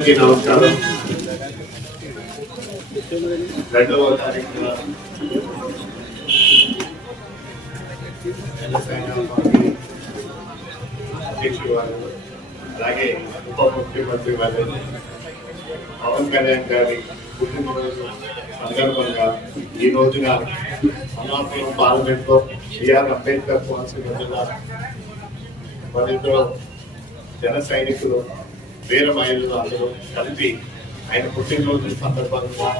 నమస్కారం. 2వ తారీఖున అధ్యక్షుడు వారు అలాగే ఉప ముఖ్యమంత్రి వారు పవన్ కళ్యాణ్ గారి పుట్టినరోజు సందర్భంగా ఈ రోజున అమలాపురం పార్లమెంట్ లో బిఆర్ అంబేద్కర్ కోనసీమ జిల్లా పరిధిలో జన సైనికులు వీర మహిళలు అందరూ కలిపి ఆయన పుట్టినరోజు సందర్భంగా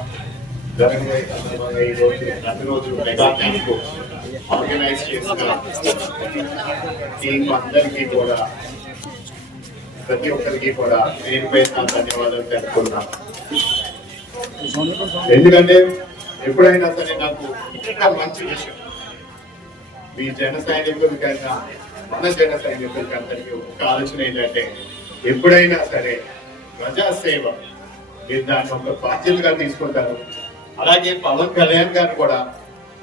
జరగబోయే సందర్భంగా ఈ రోజు ప్రతిరోజు మెగా క్యాంప్ ఆర్గనైజ్ చేసిన టీం అందరికీ కూడా ప్రతి ఒక్కరికి కూడా నేనుపై ధన్యవాదాలు తెలుపుకున్నాను. ఎందుకంటే ఎప్పుడైనా సరే నాకు ఇంకా మంచి విషయం మీ జన సైనికులకైనా మన జన సైనికులకి అందరికీ ఒక ఆలోచన ఏంటంటే ఎప్పుడైనా సరే ప్రజాసేవ మీరు దాన్ని ఒక బాధ్యతగా తీసుకుంటారు. అలాగే పవన్ కళ్యాణ్ గారు కూడా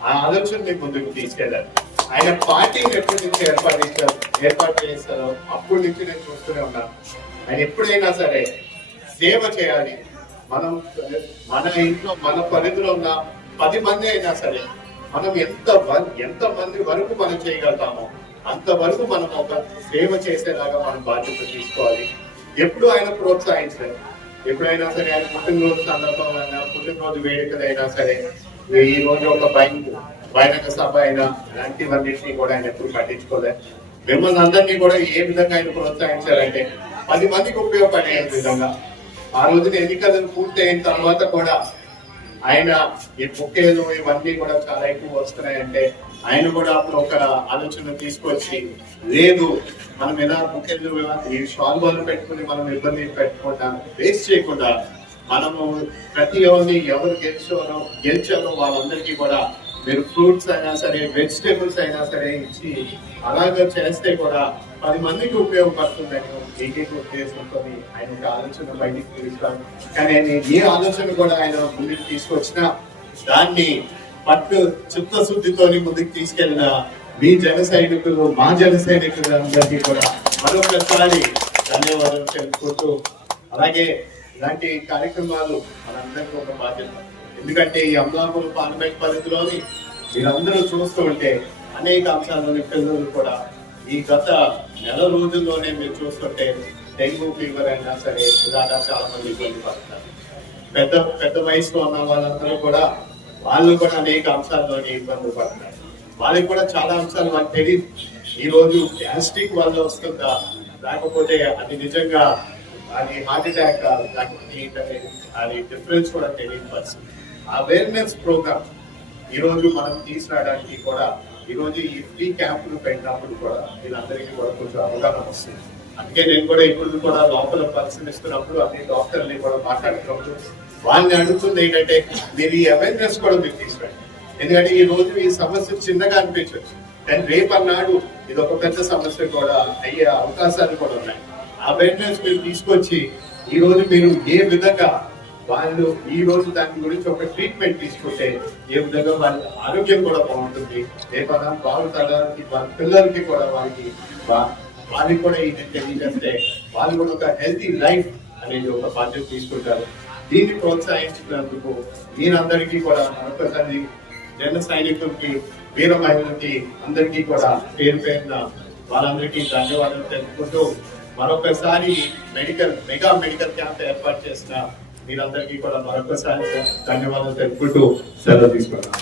ఆ ఆలోచనని ముందుకు తీసుకెళ్లారు. ఆయన పార్టీని ఎప్పటి నుంచి ఏర్పాటు చేస్తారో అప్పటి నుంచి నేను చూస్తూనే ఉన్నాను. ఆయన ఎప్పుడైనా సరే సేవ చేయాలి. మనం మన ఇంట్లో మన పరిధిలో ఉన్న 10 మంది అయినా సరే మనం ఎంత మంది వరకు మనం చేయగలుగుతామో అంతవరకు మనం ఒక సేవ చేసేలాగా మనం బాధ్యత తీసుకోవాలి. ఎప్పుడు ఆయన ప్రోత్సహించలేదు. ఎప్పుడైనా సరే ఆయన పుట్టినరోజు సందర్భంగా పుట్టినరోజు వేడుకలైనా సరే ఈ రోజు ఒక బహిరంగ సభ అయినా ఇలాంటివన్నింటినీ కూడా ఆయన ఎప్పుడు పట్టించుకోలేదు. మిమ్మల్ని అందరినీ కూడా ఏ విధంగా ఆయన ప్రోత్సహించారంటే 10 మందికి ఉపయోగపడే విధంగా. ఆ రోజున ఎన్నికలు పూర్తి అయిన తర్వాత కూడా ఆయన ఈ బొకేలు ఇవన్నీ కూడా చాలా ఎక్కువ వస్తున్నాయంటే ఆయన కూడా అప్పుడు ఒక ఆలోచన తీసుకొచ్చి లేదు మనం ఎలా బొకేలు ఈ షాల్వాలు పెట్టుకుని మనం ఇబ్బంది పెట్టకుండా వేస్ట్ చేయకుండా మనము ప్రతి ఎవరు గెలిచారో వాళ్ళందరికీ కూడా మీరు ఫ్రూట్స్ అయినా సరే వెజిటేబుల్స్ అయినా సరే ఇచ్చి అలాగా చేస్తే కూడా 10 మందికి ఉపయోగపడుతుందని ఏకైక ఉద్దేశంతో ఆయన ఒక ఆలోచన బయటికి తీసుకురాను. కానీ ఆయన ఏ ఆలోచన కూడా ఆయన ముందుకు తీసుకొచ్చినా దాన్ని చిత్తశుద్ధితో ముందుకు తీసుకెళ్లిన మీ జన సైనికులు మా జన సైనికులు అందరికీ కూడా మరొకసారి ధన్యవాదాలు తెలుపుకుంటూ అలాగే ఇలాంటి కార్యక్రమాలు మనందరికీ ఒక బాధ్యత. ఎందుకంటే ఈ అమలాపురం పార్లమెంట్ పరిధిలోని మీరందరూ చూస్తూ ఉంటే అనేక అంశాల్లోని పిల్లలు కూడా ఈ గత నెల రోజుల్లోనే మీరు చూస్తుంటే డెంగ్యూ ఫీవర్ అయినా సరే ఇలాగా చాలా మంది ఇబ్బంది పడుతున్నారు. పెద్ద వయసులో ఉన్న వాళ్ళందరూ కూడా వాళ్ళు కూడా అనేక అంశాల్లోని ఇబ్బంది పడుతున్నారు. వాళ్ళకి కూడా చాలా అంశాలు వాళ్ళకి తెలియదు. ఈ రోజు గ్యాస్ట్రిక్ వల్ల వస్తుందా లేకపోతే అది నిజంగా అది హార్ట్ అటాక్ లేకపోతే అది డిఫరెన్స్ కూడా తెలియని పరిస్థితి. అవేర్నెస్ ప్రోగ్రామ్ ఈ రోజు మనం తీసుకురావడానికి కూడా ఈ రోజు ఈ ఫ్రీ క్యాంపులు పెట్టినప్పుడు కూడా వీళ్ళందరికీ కూడా కొంచెం అవగాహన వస్తుంది. అందుకే నేను కూడా ఇప్పుడు కూడా లోపల పరిశీలిస్తున్నప్పుడు అన్ని డాక్టర్ని కూడా మాట్లాడుతున్నప్పుడు వాళ్ళని అడుగుతుంది ఏంటంటే మీరు ఈ అవేర్నెస్ కూడా మీరు తీసుకురండి. ఎందుకంటే ఈ రోజు ఈ సమస్య చిన్నగా అనిపించవచ్చు కానీ రేపు అన్నాడు ఇది ఒక పెద్ద సమస్య కూడా అయ్యే అవకాశాలు కూడా ఉన్నాయి. అవేర్నెస్ మీరు తీసుకొచ్చి ఈ రోజు మీరు ఏ విధంగా వాళ్ళు ఈ రోజు దాని గురించి ఒక ట్రీట్మెంట్ తీసుకుంటే ఏ విధంగా వాళ్ళ ఆరోగ్యం కూడా బాగుంటుంది. రేపన్నా బాగుంటానికి వాళ్ళ పిల్లలకి కూడా వాళ్ళకి కూడా ఇది తెలియజేస్తే వాళ్ళు కూడా ఒక హెల్తీ లైఫ్ అనేది ఒక బాధ్యత తీసుకుంటారు. దీన్ని ప్రోత్సహించినందుకు మీరందరికీ కూడా మరొకసారి జన సైనికులకి వీర మహిళలకి అందరికీ కూడా పేరున వాళ్ళందరికీ ధన్యవాదాలు తెలుపుకుంటూ మరొకసారి మెగా మెడికల్ క్యాంప్ ఏర్పాటు చేసిన మీరందరికీ కూడా మరొకసారి ధన్యవాదాలు తెలుపుకుంటూ సెలవు తీసుకున్నాను.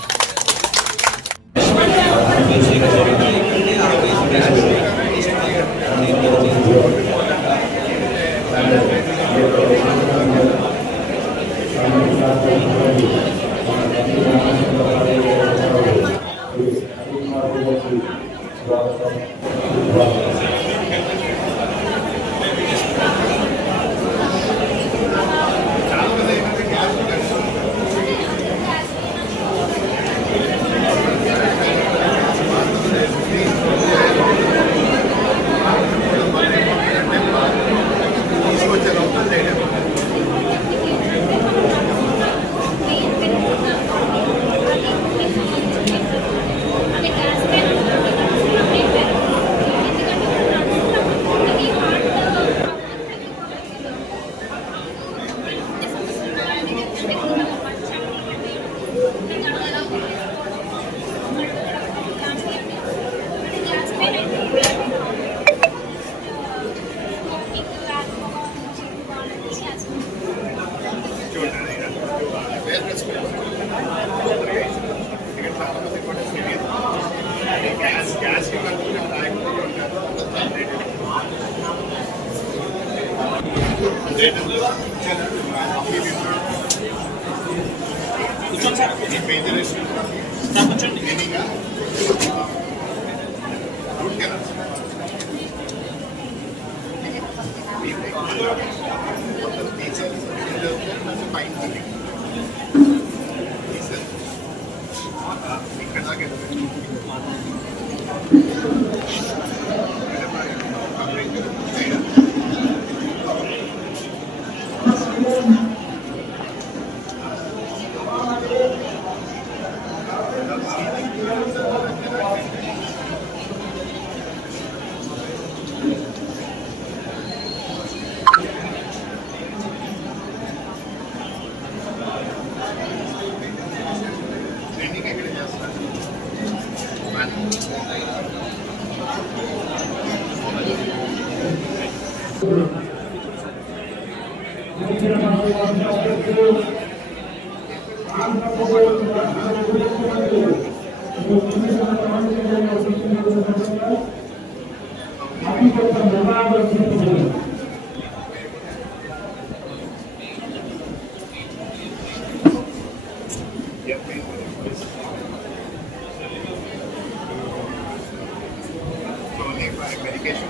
medication.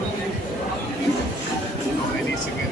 No, any cigarette.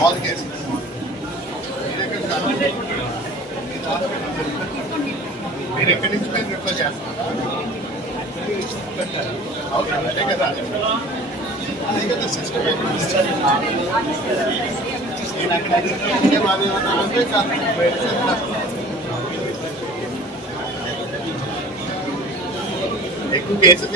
All cases. మీరు ఎక్కడి నుంచి మేము రిఫర్ చేస్తాం అదే కదా అదే కదా సిస్టమ్ ఎక్కువ కేసెస్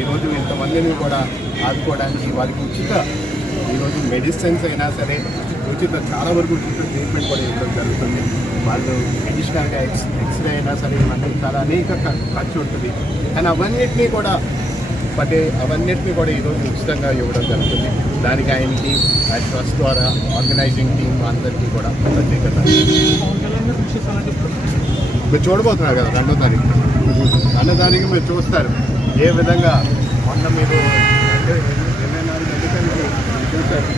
ఈరోజు ఇంతమందిని కూడా ఆదుకోవడానికి వారికి ఉచిత ఈరోజు మెడిసిన్స్ అయినా సరే ఉచిత చాలా వరకు ఉచిత ట్రీట్మెంట్ కూడా ఇవ్వడం జరుగుతుంది. వాళ్ళు అడిషనల్గా ఎక్స్రే అయినా సరే ఇవన్నీ చాలా అనేక ఖర్చు ఉంటుంది. కానీ అవన్నిటినీ కూడా ఈరోజు ఉచితంగా ఇవ్వడం జరుగుతుంది. దానికి ఆయనకి ఆ ట్రస్ట్ ద్వారా ఆర్గనైజింగ్ టీమ్ అందరికీ కూడా ప్రత్యేకత. మీరు చూడబోతున్నారు కదా 2వ తారీఖు. 2వ తారీఖు మీరు చూస్తారు ఏ విధంగా మొన్న మీరు 24 ఎన్నికలకి చూశారు.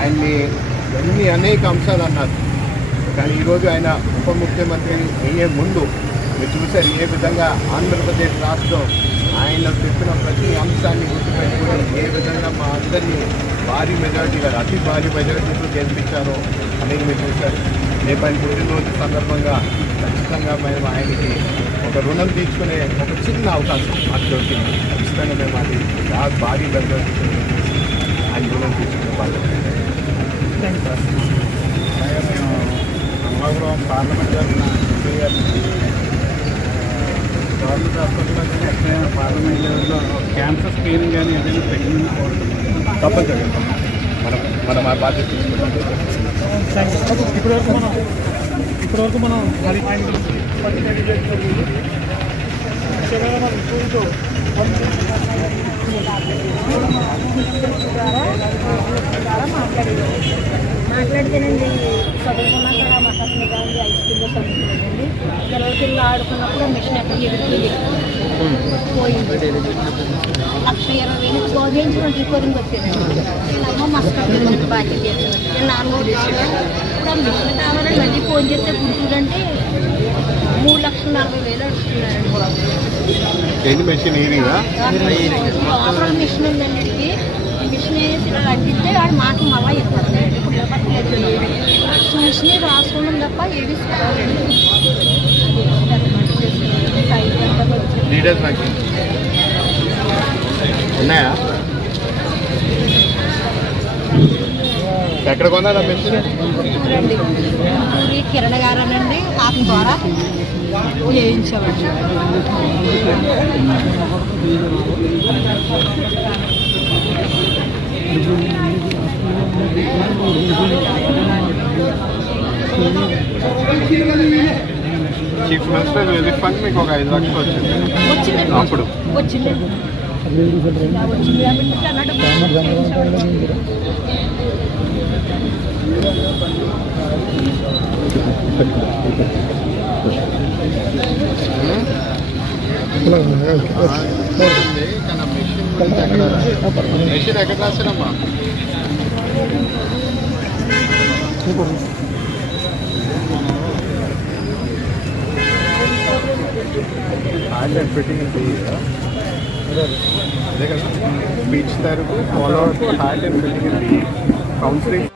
ఆయన్ని అనేక అంశాలు అన్నారు. కానీ ఈరోజు ఆయన ఉప ముఖ్యమంత్రి అయ్యే ముందు మీరు చూశారు ఏ విధంగా ఆంధ్రప్రదేశ్ రాష్ట్రం ఆయన చెప్పిన ప్రతి అంశాన్ని గుర్తుపెట్టుకుని ఏ విధంగా మా అందరినీ భారీ మెజారిటీగా అతి భారీ మెజారిటీతో గెలిపించారో అనేది మీరు చూశారు. రేపు ఆయన పుట్టినరోజు సందర్భంగా ఖచ్చితంగా మేము ఆయనకి ఒక రుణం తీసుకునే ఒక చిన్న అవకాశం మాకు దొరికింది. ఖచ్చితంగా మేము అది భారీ మెజారిటీతో ఆయన రుణం తీసుకునే వాళ్ళు. అమలాపురం పార్లమెంట్ గవర్నమెంట్ హాస్పిటల్లో కానీ ఎక్కడైనా పార్లమెంట్ లెవెల్లో క్యాన్సర్ స్క్రీనింగ్ కానీ ఏదైనా పెట్టిందని కోరుతున్నాం. తప్పనిసరిగా మనం ఆ బాధ్యత తీసుకుంటాం. ఇప్పటివరకు మనం మాట్లాడితేనండి చదువుకున్నాక మా కష్టం కానీ హై స్కూల్లో చదువుకున్నానండి పిల్లలు ఆడుకున్నప్పుడు మిషన్ ఎక్కడ ఎగిరిపోయి పోయింది 1,20,000 గోవించి కోరింగ్ వచ్చేదండి వీళ్ళమ్మ మస్తు బాధ్యత చేస్తుంది నేను 4 రోజులు ఇప్పుడు ఆ మిషన్ కావాలని మళ్ళీ ఫోన్ చేస్తే గుంటూరంటే 3,40,000 అడుగుతున్నారండి. మెషిన్ ఆపరేషన్ మిషన్ ఉందండి వీడికి ఈ మిషన్ వేసి ఇలా అంటిస్తే వాడు మాట మళ్ళీ ఇస్తారు ఇప్పుడు చూసి రాసుకున్నాం తప్ప ఏది డీటెయిల్స్ నాకు ఉన్నాయా? ఎక్కడ కొన్నారా మెషిన్? ఈ కిరణ్ గారు అనండి అతని ద్వారా చేయించామండి. చీఫ్ మినిస్టర్ రిలీఫ్ ఫండ్ మీకు ఒక 5 లక్షలు వచ్చింది అప్పుడు. వచ్చింది మెషిన్ ఎక్కడ రాశారమ్మా? హార్ట్ అండ్ ఫిట్టింగ్ అదే కదా, speech therapy follow up heart and fitting counselling.